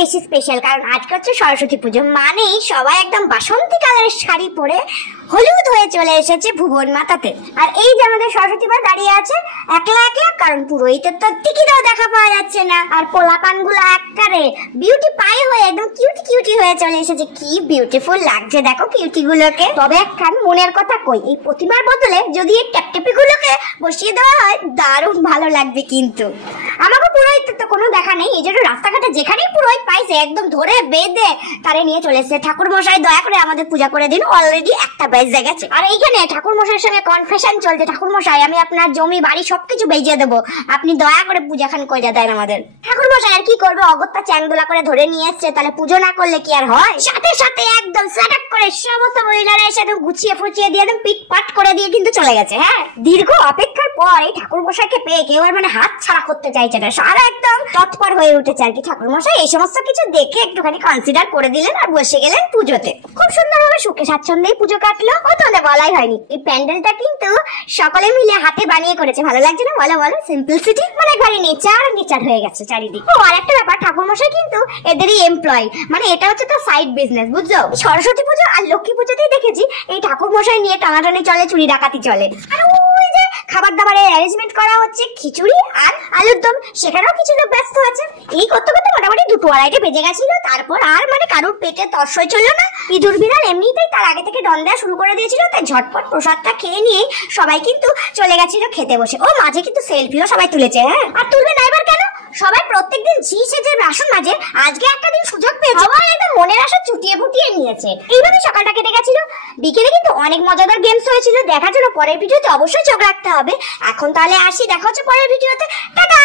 বেশি স্পেশাল, কারণ আজকে হচ্ছে সরস্বতী পুজো, মানে সবাই একদম বাসন্তী কালারের শাড়ি পরে হলুদ হয়ে চলে এসেছে ভুবন মাতাতে। আর এই যে আমাদের সরস্বতী মা দাঁড়িয়ে আছে একলা একলা, কারণ পুরোহিতের তো টিকিটাও দেখা পাওয়া যাচ্ছে না। আর পোলাপানগুলো একবারে বিউটি পাই হয়ে একদম কিউটি কিউটি হয়ে চলে এসেছে। কি বিউটিফুল লাগছে দেখো কিউটি গুলোকে। তবে একখান মনের কথা কই, এই প্রতিমার বদলে যদি এই ট্যাপটেপি গুলোকে বসিয়ে দেওয়া হয় দারুণ ভালো লাগবে। কিন্তু আমাকে পুরোহিতের তো কোনো দেখা নেই, এই জন্য রাস্তাঘাটে যেখানেই পুরোহিত পাইছে একদম ধরে বেঁধে তারে নিয়ে চলে এসেছে। ঠাকুর মশাই দয়া করে আমাদের পূজা করে দিন, অলরেডি একটা বেজে গেছে। আর এইখানে ঠাকুর মশাইয়ের সঙ্গে কনফেশন চলছে, ঠাকুর মশাই আমি আপনার জমি বাড়ি সবকিছু বেজে দেবো, আপনি দয়া করে পূজা খান করে দেন আমাদের। ঠাকুর মশাই আর কি করবে, অগত্যা চ্যাংদোলা করে ধরে নিয়ে এসছে, তাহলে পুজো না করলে কি আর হয়। সাথে সাথে একদম সেটআপ করে সমস্ত মহিলারা এসে একদম গুছিয়ে ফুচিয়ে দিয়ে একদম পিটপাট করে দিয়ে কিন্তু চলে গেছে। হ্যাঁ, দীর্ঘ অপেক্ষার পর এই ঠাকুর মশাইকে পেয়ে কেউ আর মানে হাত ছাড়া করতে চাইছে না, সারা একদম তৎপর হয়ে উঠেছে আর কি। ঠাকুর মশাই এই সমস্ত কিছু দেখে একটুখানি কনসিডার করে দিলেন আর বসে গেলেন পুজোতে। খুব সুন্দরভাবে সুখে স্বাচ্ছন্দ্যেই পুজো কাটলো। ও তাহলে বলাই হয়নি, এই প্যান্ডেলটা কিন্তু সকলে মিলে হাতে বানিয়ে করেছে। ভালো লাগছে না বলো বলো? সিম্পলিসিটি মানে একবারে নেচার হয়ে গেছে চারিদিকে। ও আর একটা ব্যাপার, ঠাকুর মশাই কিন্তু এদেরই এমপ্লয়, মানে এটা হচ্ছে তো সাইড বিজনেস, বুঝছো? সরস্বতী পুজো আর লক্ষ্মী পুজোতেই দেখেছি এই ঠাকুর মশাই নিয়ে টানাটানি চলে, চুরি ডাকাতি চলে। আর ওই যে খাবার দাবারের অ্যারেঞ্জমেন্ট করা হচ্ছে, খিচুড়ি আর আলুর দম, সেখানেও কিছু লোক ব্যস্ত আছে। এই করতে করতে মোটামুটি 2-2:30 বেজে গেছিল। তারপর আর মানে কারোর পেটে তর্সই চললো না। ইঁদুর বিড়াল এমনিতেই তার আগে থেকে ডন দেওয়া শুরু করে দিয়েছিল, তাই ঝটপট প্রসাদটা খেয়ে নিয়ে সবাই কিন্তু চলে গেছিল খেতে বসে। ও মাঝে কিন্তু সেলফিও সবাই তুলেছে। হ্যাঁ, আর তুলবে না এবার কেন? সবাই প্রত্যেকদিন ঝি সেজে বাসন মাজে, আজকে একটা দিন সুযোগ পেয়েছে, সবাই একদম মনের আশা চুটিয়ে ফুটিয়ে নিয়েছে। এইভাবে সকালটা কেটে গেছিল। বিকেলে কিন্তু অনেক মজাদার গেমস হয়েছিল, দেখার জন্য পরের ভিডিওতে অবশ্যই চোখ রাখতে হবে। এখন তাহলে আসি, দেখা হচ্ছে পরের ভিডিওতে। টাটা।